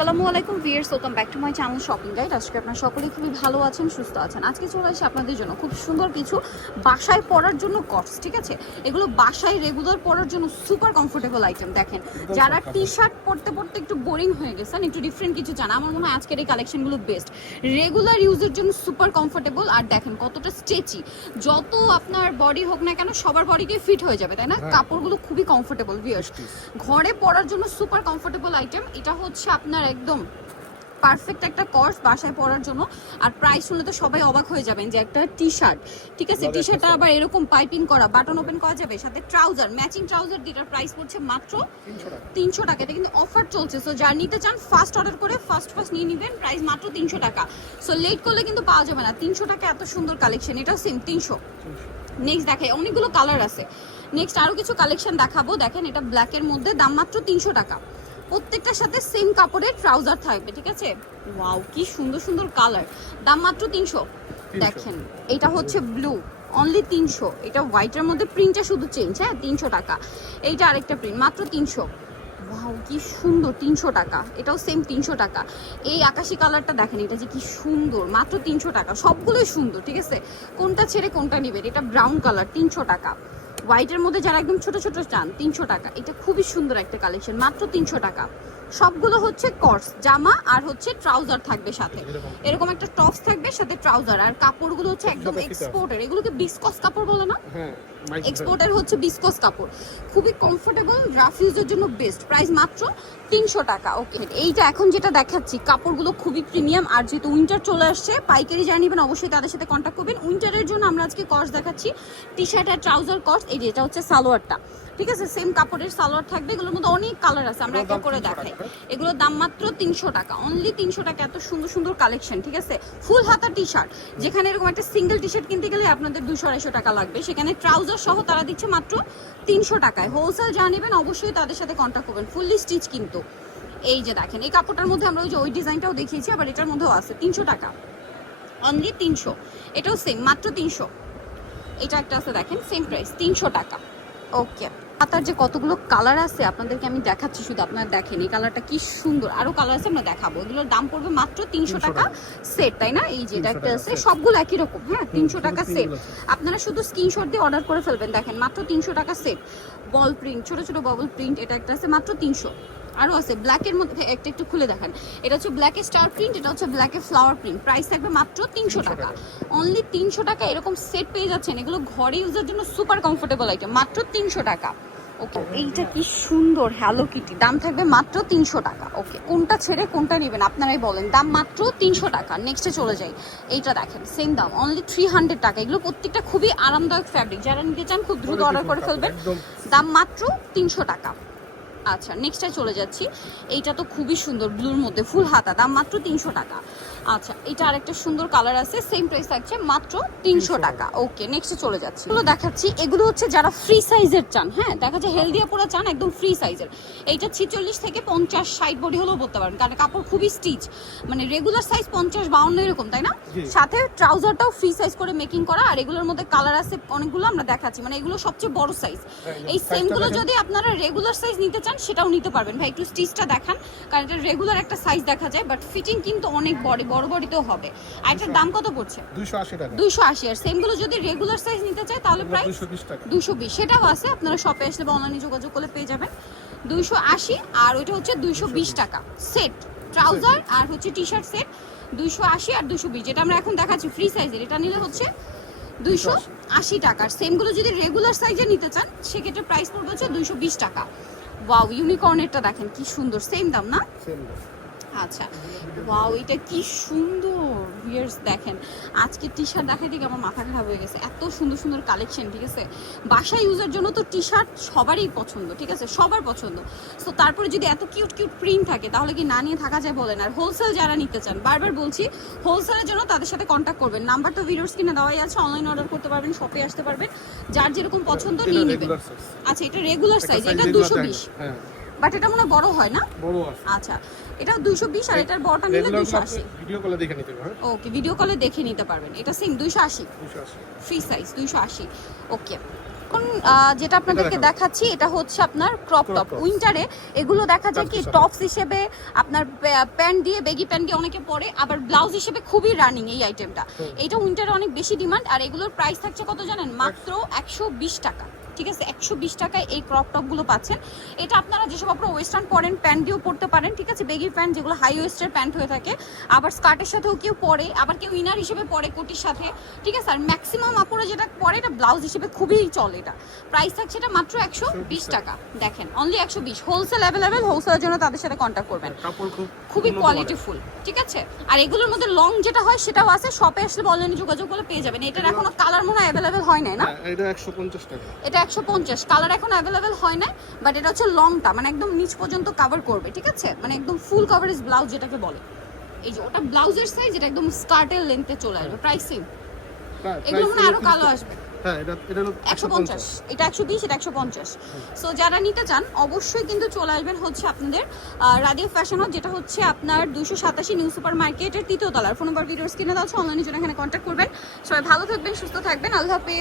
আসসালামু আলাইকুম viewers welcome back to my channel shopping guide. আজকে আপনারা সকলেই খুবই ভালো আছেন সুস্থ আছেন। আজকে চলে আসে আপনাদের জন্য খুব সুন্দর কিছু বাসায় পরার জন্য কটস ঠিক আছে? এগুলো বাসায় রেগুলার পরার জন্য সুপার কমফোর্টেবল আইটেম দেখেন। যারা টি শার্ট পরতে পরতে একটু বোরিং হয়ে গেছেন একটু ডিফারেন্ট কিছু চান আমার মনে হয় আজকের এই কালেকশনগুলো বেস্ট রেগুলার ইউজের জন্য সুপার কমফোর্টেবল আর দেখেন কতটা স্ট্রেচি যত আপনার বডি হোক না কেন সবার বডিকে ফিট হয়ে যাবে তাই না? হ্যাঁ। কাপড়গুলো খুবই কমফোর্টেবল ভিয়ার্স ঘরে পরার জন্য সুপার কমফোর্টেবল আইটেম এটা হচ্ছে আপনার একদম পারফেক্ট একটা কোর্স বাসায় পরার জন্য। আর প্রাইস শুনলে তো সবাই অবাক হয়ে যাবেন যে একটা টি শার্ট ঠিক আছে? টি শার্টটা আবার এরকম পাইপিং করা বাটন ওপেন করা যাবে সাথে ট্রাউজার ম্যাচিং ট্রাউজার যেটার প্রাইস পড়ছে মাত্র তিনশো টাকা। এটা কিন্তু অফার চলছে। সো যার নিতে চান ফার্স্ট অর্ডার করে ফার্স্ট ফার্স্ট নিয়ে নেবেন প্রাইস মাত্র তিনশো টাকা। সো লেট করলে কিন্তু পাওয়া যাবে না। তিনশো টাকা এত সুন্দর কালেকশন এটাও সেম তিনশো। নেক্সট দেখাই অনেকগুলো কালার আছে। নেক্সট আরও কিছু কালেকশন দেখাবো। দেখেন এটা ব্ল্যাকের মধ্যে দাম মাত্র তিনশো টাকা। প্রত্যেকটার সাথে সেম কাপড়ের ট্রাউজার থাকবে ঠিক আছে? ওয়াও কি সুন্দর সুন্দর কালার দাম মাত্র তিনশো। দেখেন এটা হচ্ছে ব্লু অনলি তিনশো। এটা হোয়াইটের মধ্যে প্রিন্টটা শুধু চেঞ্জ হ্যাঁ? তিনশো টাকা। এইটা আরেকটা প্রিন্ট মাত্র তিনশো। ওয়াও কি সুন্দর তিনশো টাকা। এটাও সেম তিনশো টাকা। এই আকাশি কালারটা দেখেন এটা যে কি সুন্দর মাত্র তিনশো টাকা। সবগুলোই সুন্দর ঠিক আছে? কোনটা ছেড়ে কোনটা নেবেন? এটা ব্রাউন কালার তিনশো টাকা। হোয়াইটের মধ্যে যারা একদম ছোট ছোট চান, তিনশো টাকা। এটা খুবই সুন্দর একটা কালেকশন মাত্র তিনশো টাকা। সবগুলো হচ্ছে কর্স জামা আর হচ্ছে ট্রাউজার থাকবে সাথে। এরকম একটা টপস থাকবে সাথে ট্রাউজার আর কাপড়গুলো হচ্ছে একদম এক্সপোর্টের এগুলোকে বিসকস কাপড় বলে না? হ্যাঁ এক্সপোর্টের হচ্ছে বিসকস কাপড়। খুবই কমফোর্টেবল রাফ ইউজের জন্য বেস্ট প্রাইস মাত্র তিনশো টাকা। ওকে এইটা এখন যেটা দেখাচ্ছি কাপড়গুলো খুবই প্রিমিয়াম আর যেহেতু উইন্টার চলে আসছে পাইকারি যা নেবেন অবশ্যই তাদের সাথে কন্ট্যাক্ট করবেন। উইন্টারের জন্য আমরা আজকে কর্স দেখাচ্ছি টি শার্ট আর ট্রাউজার কর্স এই যে এটা হচ্ছে সালোয়ারটা। ঠিক আছে সেম কাপড়ের সালোয়ার থাকবে এগুলোর মধ্যে অনেক কালার আছে আমরা একটা করে দেখাই। এগুলোর দাম মাত্র তিনশো টাকা। অনলি তিনশো টাকা, এত সুন্দর সুন্দর কালেকশন ঠিক আছে? ফুল হাতা টি শার্ট যেখানে এরকম একটা সিঙ্গেল টি শার্ট কিনতে গেলে আপনাদের দুশো আড়াইশো টাকা লাগবে। সেখানে ট্রাউজার সহ তারা দিচ্ছে মাত্র তিনশো টাকায়। হোলসেল যা নেবেন, অবশ্যই তাদের সাথে কন্ট্যাক্ট করবেন। ফুললি স্টিচ কিন্তু। এই যে দেখেন, এই কাপড়টার মধ্যে আমরা ওই যে ওই ডিজাইনটাও দেখিয়েছি, আবার এটার মধ্যেও আছে। তিনশো টাকা। অনলি তিনশো। এটাও সেম মাত্র তিনশো। এটা একটা আছে, দেখেন সেম প্রাইস তিনশো টাকা। ওকে পাতার যে কতগুলো কালার আছে আপনাদেরকে আমি দেখাচ্ছি শুধু আপনারা দেখেন এই কালারটা কি সুন্দর। আরও কালার আছে আমরা দেখাবো। এগুলোর দাম পড়বে মাত্র তিনশো টাকা। সেট তাই না? এই যে এটা একটা আছে সবগুলো একই রকম হ্যাঁ? তিনশো টাকা সেট আপনারা শুধু স্ক্রিনশট দিয়ে অর্ডার করে ফেলবেন। দেখেন মাত্র তিনশো টাকা সেট বল প্রিন্ট ছোট ছোট ববল প্রিন্ট এটা একটা আছে মাত্র তিনশো। আরও আছে ব্ল্যাকের মধ্যে একটা একটু খুলে দেখেন। এটা হচ্ছে ব্ল্যাকে স্টার প্রিন্ট এটা হচ্ছে ব্ল্যাকে ফ্লাওয়ার প্রিন্ট প্রাইস থাকবে মাত্র তিনশো 300 টাকা। টাকা। অনলি তিনশো টাকা এরকম সেট পেয়ে যাচ্ছেন। এগুলো ঘরে ইউজের জন্য সুপার কমফোর্টেবল আইটেম মাত্র তিনশো টাকা। ওকে এইটা কি সুন্দর হ্যালো কিটি দাম থাকবে মাত্র তিনশো টাকা। ওকে কোনটা ছেড়ে কোনটা নেবেন আপনারাই বলেন। দাম মাত্র তিনশো টাকা। নেক্সটে চলে যাই। এইটা দেখেন সেম দাম অনলি থ্রি হান্ড্রেড টাকা। এগুলো প্রত্যেকটা খুবই আরামদায়ক ফ্যাব্রিক যারা নিতে চান খুব দ্রুত অর্ডার করে ফেলবেন। দাম মাত্র তিনশো টাকা। আচ্ছা নেক্সটে চলে যাচ্ছি। এইটা তো খুবই সুন্দর ব্লুর মধ্যে ফুল হাতা। দাম মাত্র তিনশো টাকা। আচ্ছা এটা আরেকটা সুন্দর কালার আছে সেম প্রাইস থাকছে মাত্র তিনশো টাকা। ওকে নেক্সটে চলে যাচ্ছি। এগুলো দেখাচ্ছি এগুলো হচ্ছে যারা ফ্রি সাইজের চান হ্যাঁ? দেখা যায় হেলদি আপুরা চান একদম ফ্রি সাইজের এইটা ছিচল্লিশ থেকে পঞ্চাশ ষাট বডি হলেও বলতে পারেন কারণ কাপড় খুবই স্টিচ মানে রেগুলার সাইজ পঞ্চাশ বাউন্ন এরকম তাই না? সাথে ট্রাউজারটাও ফ্রি সাইজ করে মেকিং করা আর এগুলোর মধ্যে কালার আছে অনেকগুলো আমরা দেখাচ্ছি। মানে এগুলো সবচেয়ে বড় সাইজ এই সেমগুলো যদি আপনারা রেগুলার সাইজ নিতে চান সেটাও নিতে পারবেন। ভাই একটু স্টিচটা দেখান কারণ এটা রেগুলার একটা সাইজ দেখা যায় বাট ফিটিং কিন্তু অনেক বড়। বড় বডিতেও হবে। আর এটার দাম কত পড়ছে? 280 টাকা। দুইশো আশি আর সেমগুলো যদি রেগুলার সাইজ নিতে চায় তাহলে প্রায় 220 টাকা। দুশো বিশ। সেটাও আছে আপনারা শপে আসলে বা অনলাইনে যোগাযোগ করলে পেয়ে যাবেন। দুইশো আশি আর ওইটা হচ্ছে দুইশো বিশ টাকা। সেট ট্রাউজার আর হচ্ছে টি শার্ট সেট দুইশো আশি আর দুশো বিশ। যেটা আমরা এখন দেখাচ্ছি ফ্রি সাইজের এটা নিলে হচ্ছে দুইশো আশি টাকার সেমগুলো যদি রেগুলার সাইজে নিতে চান সেক্ষেত্রে প্রাইস পড়বে হচ্ছে দুইশো বিশ টাকা। ওয়াও ইউনিকর্নেরটা দেখেন কি সুন্দর সেম দাম না? সেম আচ্ছা ওয়াও এটা কি সুন্দর। ভিয়ার্স দেখেন আজকে টি শার্ট দেখাই দিকে আমার মাথা খারাপ হয়ে গেছে। এত সুন্দর সুন্দর কালেকশন ঠিক আছে? বাসা ইউজের জন্য তো টি শার্ট সবারই পছন্দ ঠিক আছে? সবার পছন্দ। তো তারপরে যদি এত কিউট কিউট প্রিন্ট থাকে তাহলে কি না নিয়ে থাকা যায় বলেন? আর হোলসেল যারা নিতে চান বারবার বলছি হোলসেলের জন্য তাদের সাথে কন্ট্যাক্ট করবেন। নাম্বার তো ভিডিওর স্ক্রিনে দেওয়াই আছে অনলাইন অর্ডার করতে পারবেন শপে আসতে পারবেন। যার যেরকম পছন্দ নিয়ে নেবেন। আচ্ছা এটা রেগুলার সাইজ এটা দুশো বিশ। হ্যাঁ। বাট এটা মনে বড় হয় না? বড় আছে। আচ্ছা এটা দুশো বিশ আর এটার বড়টা নিলে রেগুলার দুশো আশি। ভিডিও কলে দেখে নিতে হ্যাঁ ওকে ভিডিও কলে দেখে নিতে পারবেন। এটা সেম দুইশো আশি। 280 ফ্রি সাইজ দুইশো আশি। ওকে এখন যেটা আপনাদেরকে দেখাচ্ছি এটা হচ্ছে আপনার ক্রপ টপ উইন্টারে এগুলো দেখা যায় কি টপস হিসেবে আপনার প্যান্ট দিয়ে বেগি প্যান্ট দিয়ে অনেকে পরে আবার ব্লাউজ হিসেবে খুবই রানিং এই আইটেমটা। এটা উইন্টারে অনেক বেশি ডিমান্ড আর এগুলোর প্রাইস থাকছে কত জানেন? মাত্র একশো বিশ টাকা। ঠিক আছে একশো বিশ টাকায় এই ক্রপ টপগুলো পাচ্ছেন। এটা আপনারা যেসব আপনারা ওয়েস্টার্ন পরেন প্যান্ট দিয়েও পরতে পারেন ঠিক আছে? বেগি প্যান্ট যেগুলো হাই ওয়েস্টের প্যান্ট হয়ে থাকে। আবার স্কার্টের সাথেও কেউ পরে আবার কেউ ইনার হিসেবে পরে কোটির সাথে ঠিক আছে? আর ম্যাক্সিমাম আপুরা যেটা পরে এটা ব্লাউজ হিসেবে খুবই চলে এটা। প্রাইস থাকছে এটা মাত্র একশো বিশ টাকা। দেখেন অনলি একশো বিশ। হোলসেল অ্যাভেলেবেল হোলসেলের জন্য তাদের সাথে কন্ট্যাক্ট করবেন। খুবই উন্নত কোয়ালিটিফুল ঠিক আছে? আর এগুলোর মধ্যে লং যেটা হয় সেটাও আছে। শপে আসলে অনলাইনে যোগাযোগ করলে পেয়ে যাবেন। এটার এখনও কালার মনে হয় অ্যাভেলেবেল হয় না। হ্যাঁ, এটা একশো পঞ্চাশ টাকা। এটা একশো পঞ্চাশ। কালার এখন অ্যাভেলেবেল হয় না বাট এটা হচ্ছে লংটা মানে একদম নিচ পর্যন্ত কভার করবে ঠিক আছে? মানে একদম ফুল কভারেজ ব্লাউজ যেটাকে বলে। এই যে ওটা ব্লাউজের সাইজ এটা একদম স্কার্টের লেন্থে চলে আসবে প্রাইসিং প্রায়- এগুলো প্রায় মনে আরও কালো আসবে। হ্যাঁ এটা একশো বিশ এটা একশো পঞ্চাশ। সো যারা নিতে চান অবশ্যই কিন্তু চলে আসবেন হচ্ছে আপনাদের রাডিও ফ্যাশন হাউস যেটা হচ্ছে আপনার দুশো সাতাশি নিউ সুপার মার্কেটের তৃতীয় তলার। ফোন নাম্বার ভিডিওস কিনে দেওয়া অনলাইনে জন্য এখানে কন্ট্যাক্ট করবেন। সবাই ভালো থাকবেন সুস্থ থাকবেন। আল্লাহ হাফেজ।